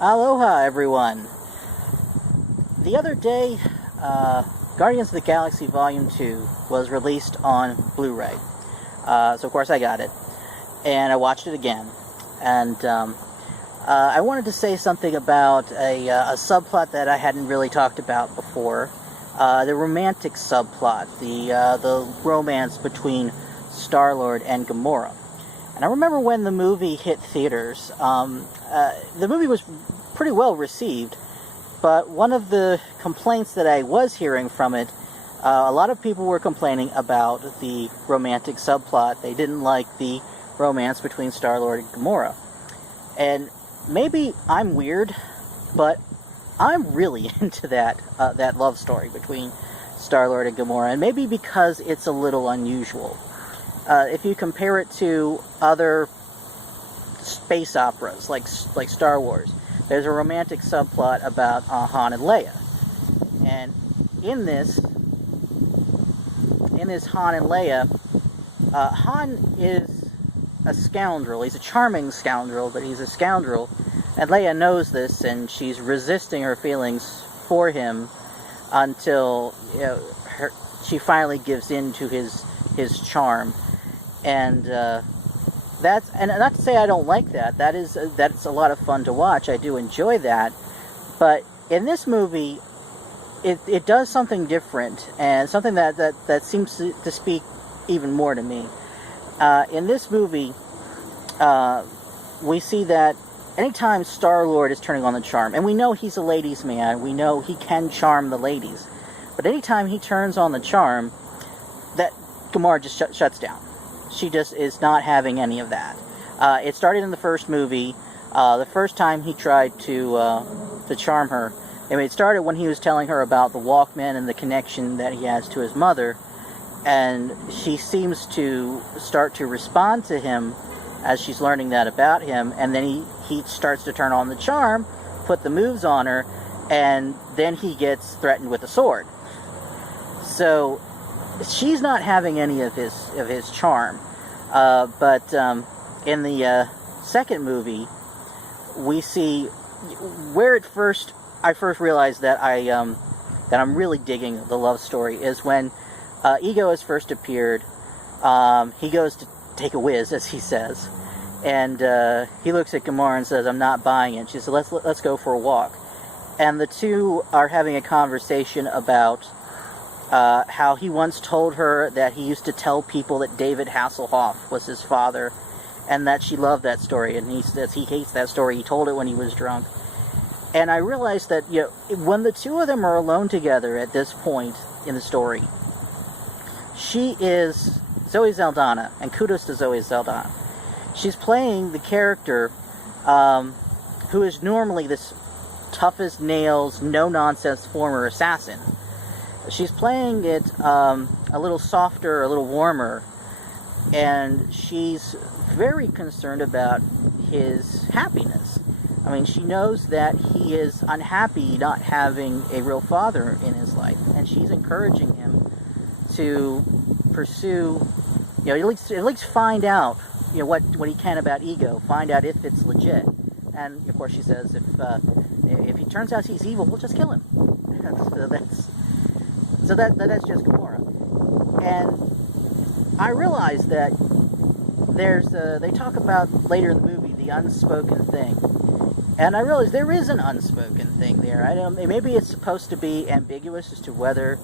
Aloha, everyone. The other day, Guardians of the Galaxy Volume 2 was released on Blu-ray. So, of course, I got it. And I watched it again. And I wanted to say something about a subplot that I hadn't really talked about before. The romantic subplot, the romance between Star-Lord and Gamora. And I remember when the movie hit theaters, the movie was pretty well received, but one of the complaints that I was hearing from it, a lot of people were complaining about the romantic subplot. They didn't like the romance between Star-Lord and Gamora. And maybe I'm weird, but I'm really into that love story between Star-Lord and Gamora, and maybe because it's a little unusual. If you compare it to other space operas, like Star Wars, there's a romantic subplot about Han and Leia. And in this Han and Leia, Han is a scoundrel. He's a charming scoundrel, but he's a scoundrel. And Leia knows this, and she's resisting her feelings for him until she finally gives in to his charm. And that's not to say I don't like that. That's a lot of fun to watch. I do enjoy that. But in this movie, it does something different, and something that seems to speak even more to me. In this movie, we see that anytime Star-Lord is turning on the charm, and we know he's a ladies' man, we know he can charm the ladies, but anytime he turns on the charm, that Gamora just shuts down. She just is not having any of that. It started in the first movie. The first time he tried to charm her, it started when he was telling her about the Walkman and the connection that he has to his mother, and she seems to start to respond to him as she's learning that about him, and then he starts to turn on the charm, put the moves on her, and then he gets threatened with a sword. So she's not having any of his charm, but in the second movie, we see where I first realized that I'm really digging the love story is when Ego has first appeared. He goes to take a whiz, as he says, and he looks at Gamora and says, "I'm not buying it." She said, "Let's go for a walk," and the two are having a conversation about how he once told her that he used to tell people that David Hasselhoff was his father, and that she loved that story, and he says he hates that story. He told it when he was drunk. And I realized that when the two of them are alone together at this point in the story, she is Zoe Saldana, and kudos to Zoe Saldana. She's playing the character who is normally this tough as nails, no-nonsense former assassin. She's playing it a little softer, a little warmer, and she's very concerned about his happiness. I mean, she knows that he is unhappy not having a real father in his life, and she's encouraging him to pursue, at least find out, what he can about Ego, find out if it's legit. And of course, she says if he turns out he's evil, we'll just kill him. So that's just Gamora. And I realized that they talk about later in the movie the unspoken thing. And I realized there is an unspoken thing there. Maybe it's supposed to be ambiguous as to whether,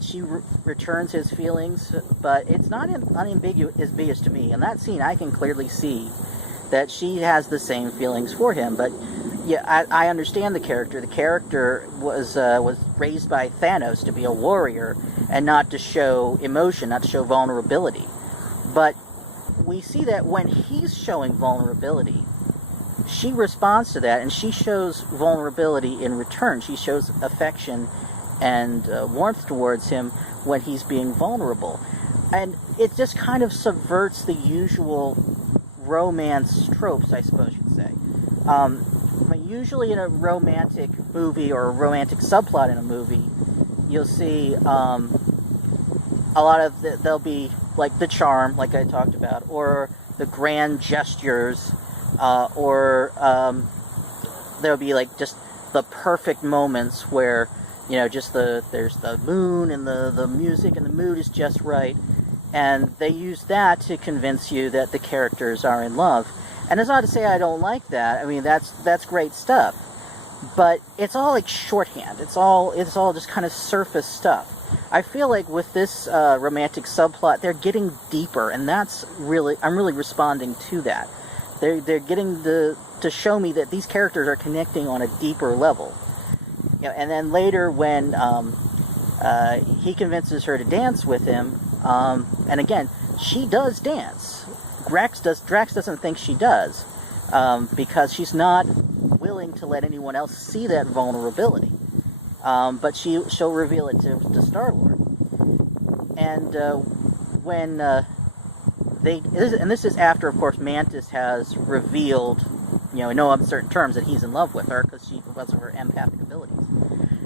she returns his feelings, but it's not unambiguous to me. In that scene, I can clearly see that she has the same feelings for him. But yeah, I understand the character. The character was raised by Thanos to be a warrior and not to show emotion, not to show vulnerability. But we see that when he's showing vulnerability, she responds to that, and she shows vulnerability in return. She shows affection and warmth towards him when he's being vulnerable. And it just kind of subverts the usual romance tropes, I suppose you'd say. Usually in a romantic movie or a romantic subplot in a movie, you'll see a lot of there'll be like the charm, like I talked about, or the grand gestures, or there'll be like just the perfect moments where, you know, just there's the moon and the music and the mood is just right, and they use that to convince you that the characters are in love. And it's not to say I don't like that. I mean, that's great stuff, but it's all like shorthand. It's all just kind of surface stuff. I feel like with this romantic subplot, they're getting deeper, and I'm really responding to that. They're getting to show me that these characters are connecting on a deeper level. You know, and then later when he convinces her to dance with him, and again, she does dance. Drax doesn't think she does, because she's not willing to let anyone else see that vulnerability. But she'll reveal it to Star-Lord. And when this is after, of course, Mantis has revealed, you know, in no uncertain terms, that he's in love with her because of her empathic abilities.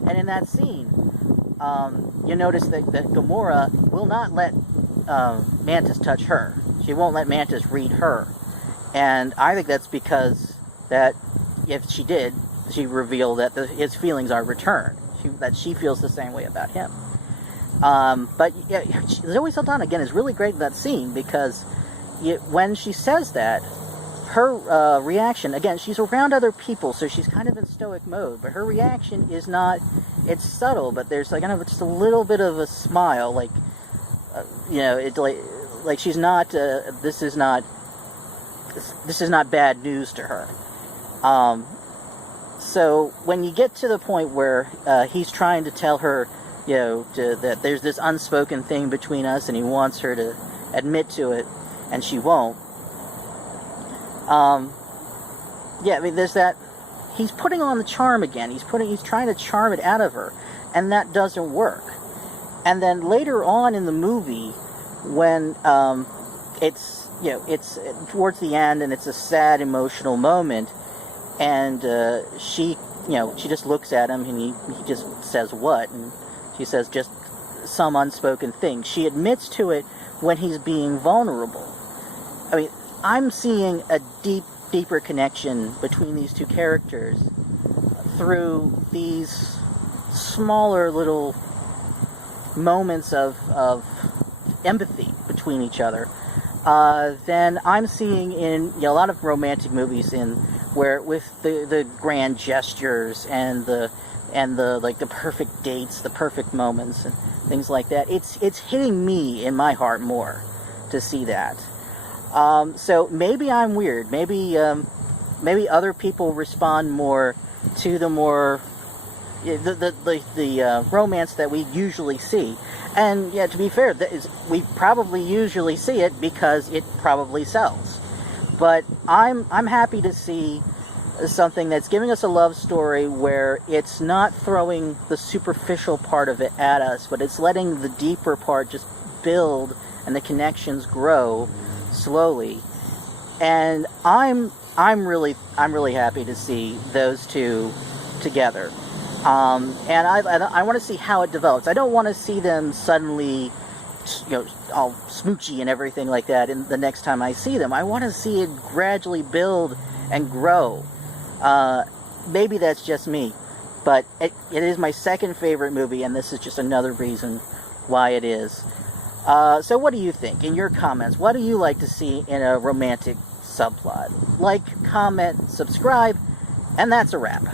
And in that scene, you notice that Gamora will not let Mantis touch her. She won't let Mantis read her. And I think that's because that if she did, she revealed that his feelings are returned. That she feels the same way about him. But yeah, Zoe Saldana, again, is really great in that scene because when she says that, her reaction, again, she's around other people, so she's kind of in stoic mode, but her reaction is not, it's subtle, but there's like kind of just a little bit of a smile, like, you know, like she's not, this is not bad news to her. So when you get to the point where he's trying to tell her, you know, that there's this unspoken thing between us, and he wants her to admit to it, and she won't. Yeah, I mean, there's that. He's putting on the charm again. He's trying to charm it out of her, and that doesn't work. And then later on in the movie, when it's towards the end, and it's a sad, emotional moment. And she just looks at him, and he just says, "What?" And she says, "Just some unspoken thing." She admits to it when he's being vulnerable. I mean, I'm seeing a deeper connection between these two characters through these smaller little moments of empathy between each other than I'm seeing in, you know, a lot of romantic movies where with the grand gestures and the like the perfect dates, the perfect moments and things like that. It's hitting me in my heart more to see that. So maybe I'm weird. Maybe other people respond more to the romance that we usually see. And yeah, to be fair, we probably usually see it because it probably sells. But I'm happy to see something that's giving us a love story where it's not throwing the superficial part of it at us, but it's letting the deeper part just build and the connections grow slowly. And I'm really happy to see those two together. And I want to see how it develops. I don't want to see them suddenly, you know, all smoochy and everything like that in the next time I see them. I want to see it gradually build and grow. Maybe that's just me, but it is my second favorite movie, and this is just another reason why it is. So what do you think? In your comments, what do you like to see in a romantic subplot? Like, comment, subscribe, and that's a wrap.